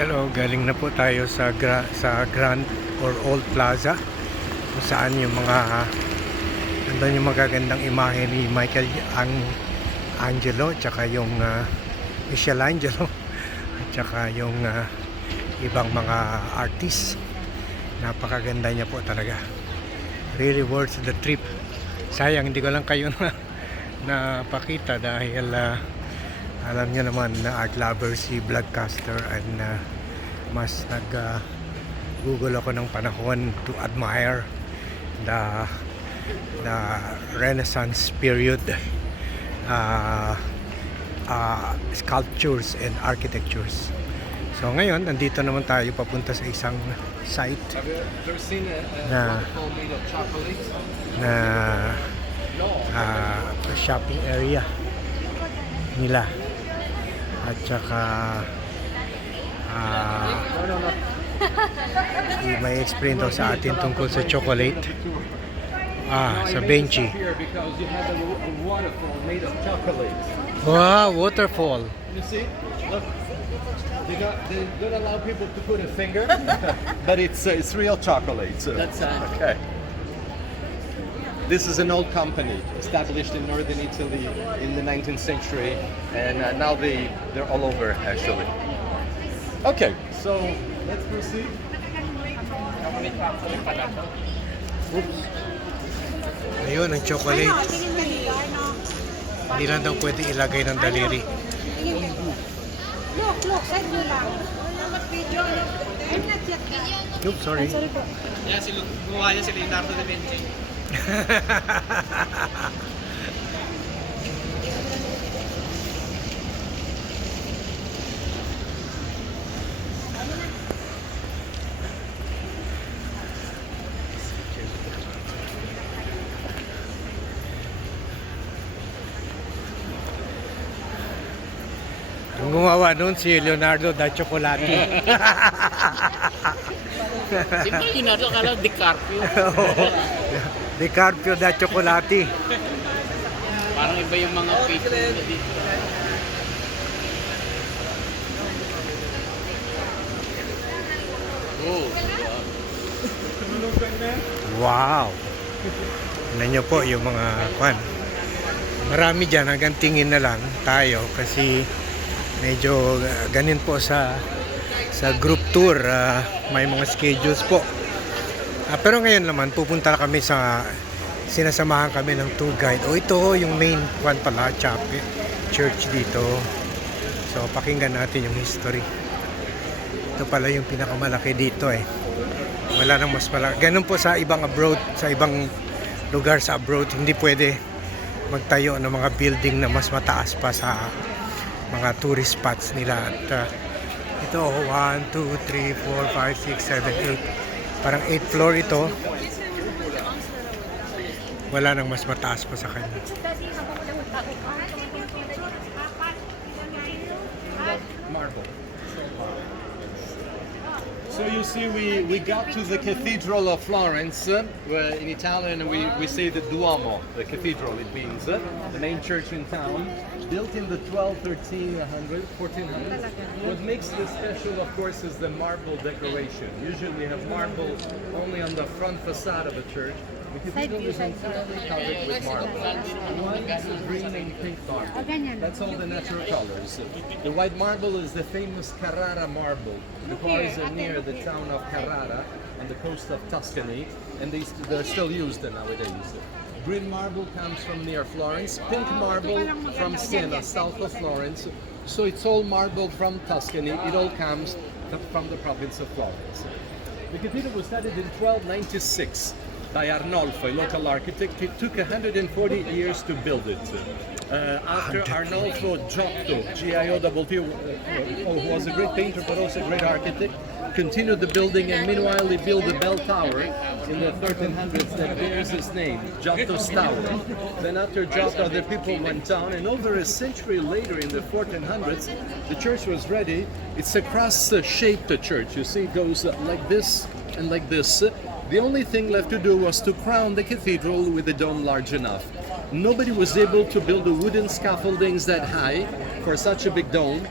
Hello, galing na po tayo sa Grand or Old Plaza kung saan yung mga nandun yung magagandang imahe ni Michelangelo tsaka yung Michelangelo at tsaka yung ibang mga artists. Napakaganda niya po talaga, really worth the trip. Sayang hindi ko lang kayo napakita dahil alam niyo naman na art lover si vlogcaster and mas Google ako ng panahon to admire the Renaissance period sculptures and architectures. So ngayon nandito naman tayo papunta sa isang site na shopping area nila at saka may explain daw sa atin tungkol sa chocolate sa Benchi. Wow, waterfall. You see? Look. They don't allow people to put a finger, but it's real chocolate. That's okay. This is an old company established in northern Italy in the 19th century, and now they're all over actually. Okay, so let's proceed. Oops. Ayun, ang chocolate. Hindi lang daw pwede ilagay ng daliri. Look, side mo lang. Oops, sorry. Yeah, gumawa niya si Leonardo da Vinci. Ang gumawa nun si Leonardo da Chocolati. Siyempre, Leonardo, akala DiCaprio. DiCaprio da Chocolati. Parang iba yung mga face nila dito. Oh, Wow! Tignan nyo po yung mga kwan. Marami dyan, hanggang tingin na lang tayo kasi medyo ganin po sa group tour, may mga schedules po. Pero ngayon naman pupunta kami sa sinasamahan kami ng tour guide. Ito yung main kwan pala, church dito. So pakinggan natin yung history. Ito pala yung pinakamalaki dito Wala nang mas malaki. Ganun po sa ibang abroad, sa ibang lugar sa abroad, hindi pwede magtayo ng mga building na mas mataas pa sa mga tourist spots nila. At ito 1, 2, 3, 4, 5, 6, 7, 8, parang 8th floor ito. Wala nang mas mataas pa sa kanya. Marble. So you see, we got to the Cathedral of Florence. In Italian, we say the Duomo, the cathedral. It means the main church in town, built in the 1400. What makes this special, of course, is the marble decoration. Usually, we have marble only on the front facade of a church. The cathedral is entirely covered with marble. White, green, and pink marble. That's all the natural colors. The white marble is the famous Carrara marble. The bars are near the town of Carrara on the coast of Tuscany, and they're still used nowadays. Green marble comes from near Florence. Pink marble from Siena, south of Florence. So it's all marble from Tuscany. It all comes from the province of Florence. The cathedral was started in 1296 by Arnolfo, a local architect. It took 140 years to build it. After Arnolfo Giotto, G-I-O-T-T, who was a great painter but also a great architect, continued the building, and meanwhile he built a bell tower in the 1300s that bears his name, Giotto's Tower. Then after Giotto, the people went on, and over a century later, in the 1400s, the church was ready. It's a cross-shaped church. You see, it goes like this and like this. The only thing left to do was to crown the cathedral with a dome large enough. Nobody was able to build the wooden scaffoldings that high for such a big dome.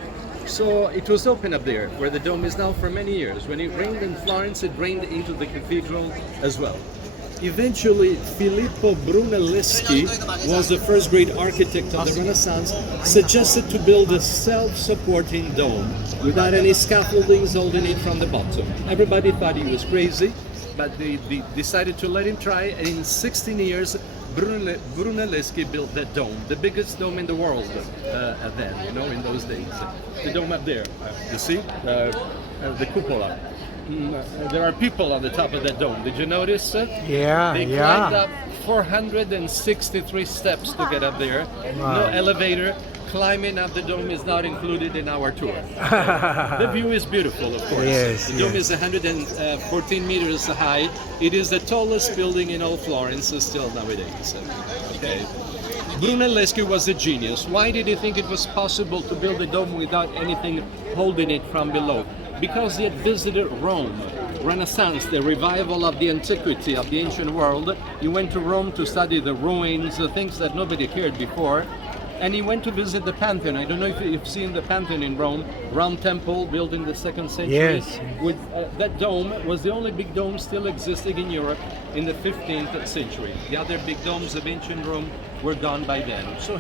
So it was open up there, where the dome is now for many years. When it rained in Florence, it rained into the cathedral as well. Eventually, Filippo Brunelleschi was the first great architect of the Renaissance, suggested to build a self-supporting dome without any scaffoldings holding it from the bottom. Everybody thought he was crazy, but they decided to let him try, and in 16 years, Brunelleschi built that dome, the biggest dome in the world then, you know, in those days. The dome up there, you see, the cupola. There are people on the top of that dome. Did you notice? Yeah, They yeah. climbed up 463 steps to get up there. Wow. No elevator. Climbing up the dome is not included in our tour. The view is beautiful, of course. Yes, the dome yes. is 114 meters high. It is the tallest building in all Florence still nowadays. Okay. Brunelleschi was a genius. Why did he think it was possible to build a dome without anything holding it from below? Because he had visited Rome. Renaissance, the revival of the antiquity of the ancient world. He went to Rome to study the ruins, the things that nobody cared before. And he went to visit the Pantheon. I don't know if you've seen the Pantheon in Rome, round temple built in the 2nd century. Yes. With that dome was the only big dome still existing in Europe in the 15th century. The other big domes of ancient Rome were gone by then. So